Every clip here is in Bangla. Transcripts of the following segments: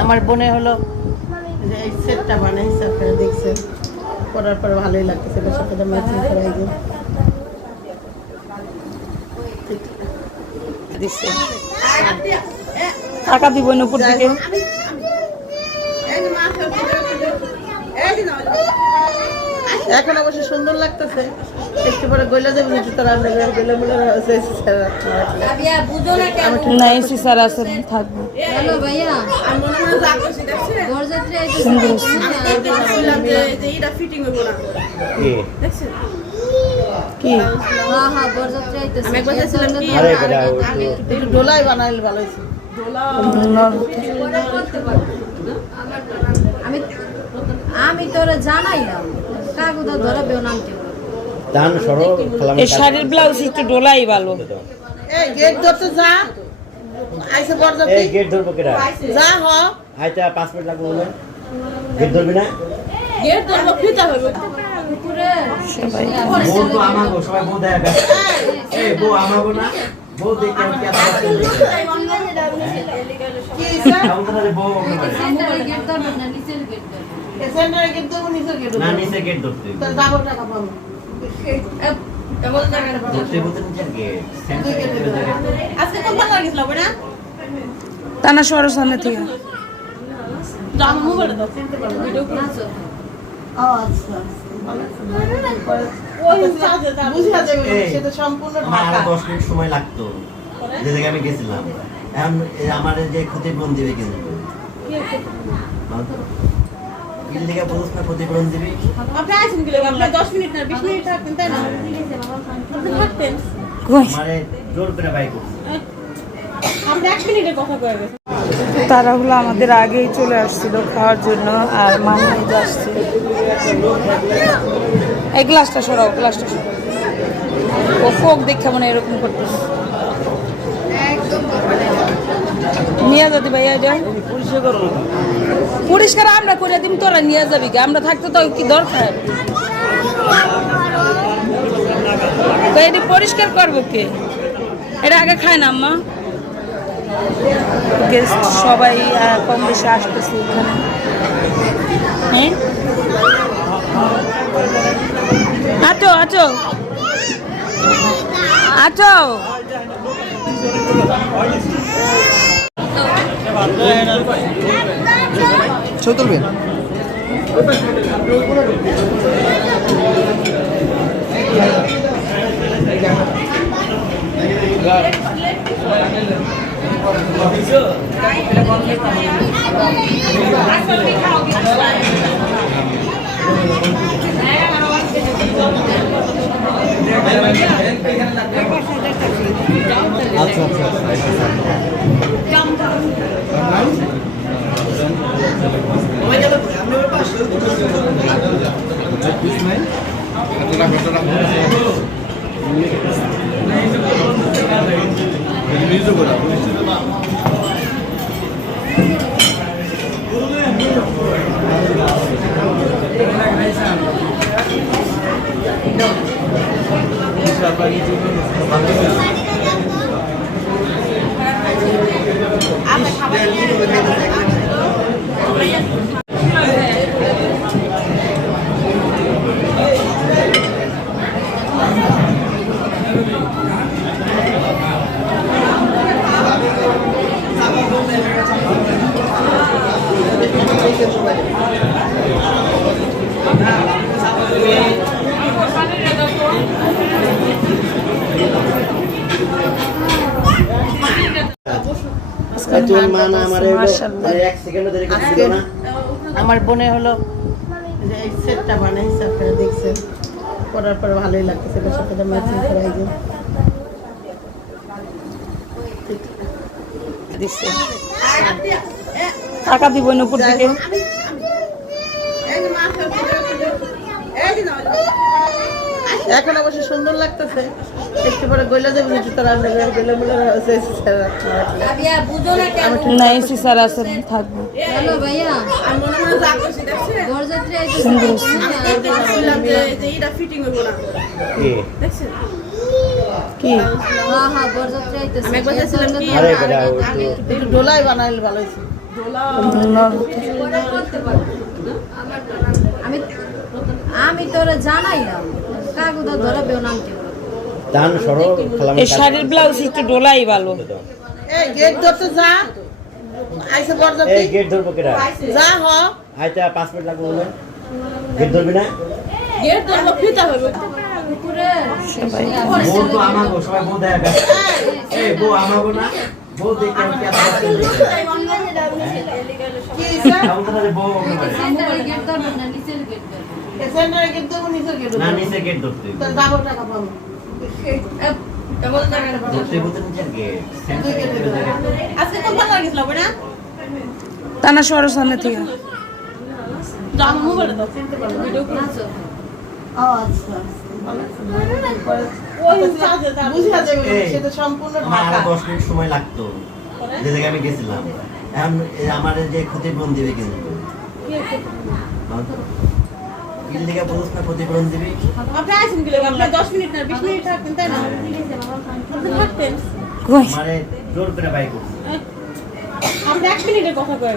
আমার বোনে হলো যে এই সেটটা বানাইছে আপনারা দেখছেন। করার পর ভালোই লাগতেছে এটার সাথে ম্যাচিং করা এই দিচ্ছে টাকা দিব না উপর দিকে। এখন অবশ্য সুন্দর লাগতেছে। একটু পরে গইলা দেবেন একটু তারা গইলা বলে না এসি স্যার আছে থাকব। হ্যালো ভাইয়া। বরযাত্রী আইতেছে সুন্দর হচ্ছে। কি? কি? হ্যাঁ হ্যাঁ বরযাত্রী আইতেছে। আমি একবার দেখছিলাম কি? আরে বেটা ও তো- একটু ডোলাই বানাইলে ভালো হয়েছে আমি আমি তোরে ধরবেও নামতে দান সরো এই শাড়ির ব্লাউজ একটু ডোলাই ভালো। এই গেট ধরতে যা। আইসে বরযাত্রী এই গেট ধরবো কেডা? যা হ। আইতা পাঁচ মিনিট লাগবে বলে গেট ধরবি না? গেট ধরবো ফিতা হবে। পুকুরে বউ তো আমাগো সবাই বউ দেয় এই বউ আমাগো না। বউ দেখে আমি কি আপনার কি স্যার? বউ আমাকে বলে। সেন্টারে গেট ধরবেন না নিচের গেট ধরবেন সেন্টারে গেট দেবো নিচের গেট না নিচে গেট ধরতে তাহলে টাকা পাবো। গেছিল না টানা শহরের সামনে থেকে আচ্ছা মিনিট সময় লাগতো। যে জায়গায় আমি গেছিলাম। আমার এই যে ক্ষতিপূরণ দিবে কিন্তু। কিল দিকে বুঝছ না ক্ষতিপূরণ আপনি আইসেন কি লাগা আপনি 10 মিনিট না 20 মিনিট থাকতেন তাই না? আপনি থাকতেন কই? জোর করে বাই করছে। আপনি 1 মিনিটের কথা কয়ে গেছেন তারা হলো আমাদের আগেই চলে আসছিল খাওয়ার জন্য আর মামি এই আসছে। এই গ্লাসটা সরাও গ্লাসটা সরাও। ও ফোক দেখে মনে এরকম করতেছে। নিয়ে যাবি ভাইয়া এটা পরিষ্কার আমরা করে দিম, তোরা নিয়ে যাবি আমরা থাকতে তো কি দরকার? তো এটি পরিষ্কার করব কে? এটা আগে খায় না আম্মা। গেস্ট সবাই কম বেশি আসতেছে এখানে। হ্যাঁ? আছো আছো। আছো। ছবি তুলবেন আচ্ছা আচ্ছা তোর মা আমার মাশাআল্লাহ। এক সেকেন্ড ধরে কিছু ছিল না আমার বোনে হলো যে এই সেটটা বানাইছে আপনারা দেখছেন করার পর ভালোই লাগতেছে এটার সাথে ম্যাচিং করা দিচ্ছে টাকা দিব উপর দিকে। এখন অবশ্য সুন্দর লাগতেছে। একটু পরে গইলা দেবেন একটু তারা গইলা বলে ভাইয়া বুঝো না কেন? না এসি স্যার আছে থাকব। হ্যালো ভাইয়া। বরযাত্রী আইতেছে সুন্দর হচ্ছে। কি? কি? হ্যাঁ হ্যাঁ বরযাত্রী আইতেছে আমি একবার যাচ্ছিলাম কি আরে বেটা, তো- একটু ডোলাই বানাইলে ভালো আমি আমি তোরে জানাইলাম। কাগজ ধরবে নাম কি দান সরো খালাম এই শাড়ির ব্লাউজ একটু ডোলাই ভালো। এই গেট ধরতে যা। আইসে এই গেট ধরবো কেটা যা হ। আইতে পাঁচ মিনিট লাগবে বলে গেট ধরবি না? গেট ধরবো ফিতা হবে। বউ তো আমাগো সবাই বউ দেয় এই বউ আমাগো না বউ দেখে আমি? কি গেট দেবো নিচে গেট না দেবো গেট ধরতে। ডাবল টাকা পাবো। নিচের গেট ধরতে টানা সরো সামনে থেকে। সময় লাগতো। যে জায়গায় আমি গেছিলাম। আমার যে ক্ষতিপূরণ দিবে কিন্তু। বিল থেকে বুঝছ না ক্ষতিপূরণ দিবি। আপনি আইসেন কি আপনি 10 মিনিট না 20 মিনিট থাকতেন তাই না? আপনি থাকতেন মানে জোর করে আপনি 1 মিনিটের কথা কয়ে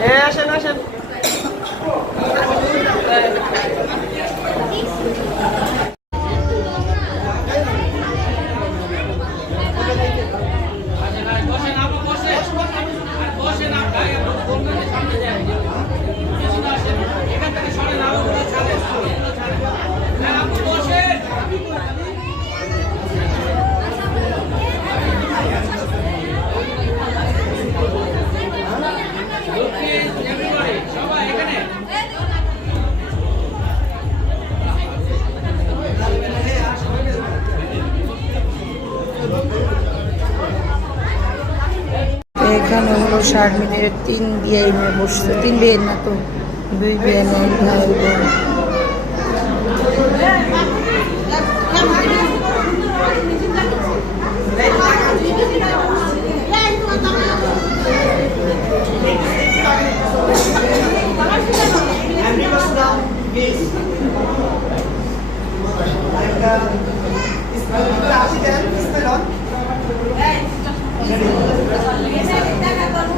হ্যাঁ আসেন আসেন এখানে হলো শারমিনের তিন বিয়ে মেয়ে বসছে। তিন বিয়ে না তো দুই বিয়ে নেই ভাইয়ের বোন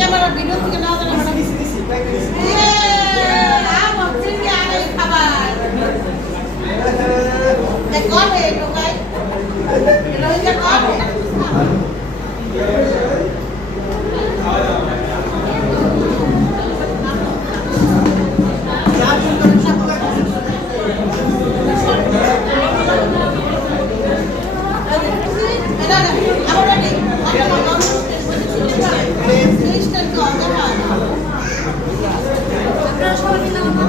ক্যামেরা ভিডিও থেকে না জানা ম্যাডাম দিছি দিছি আ বলছেন কি আরে খাবার দেখ কল হে টোকাই এটা হইছে কল আপনারা সবাই মিলে আমার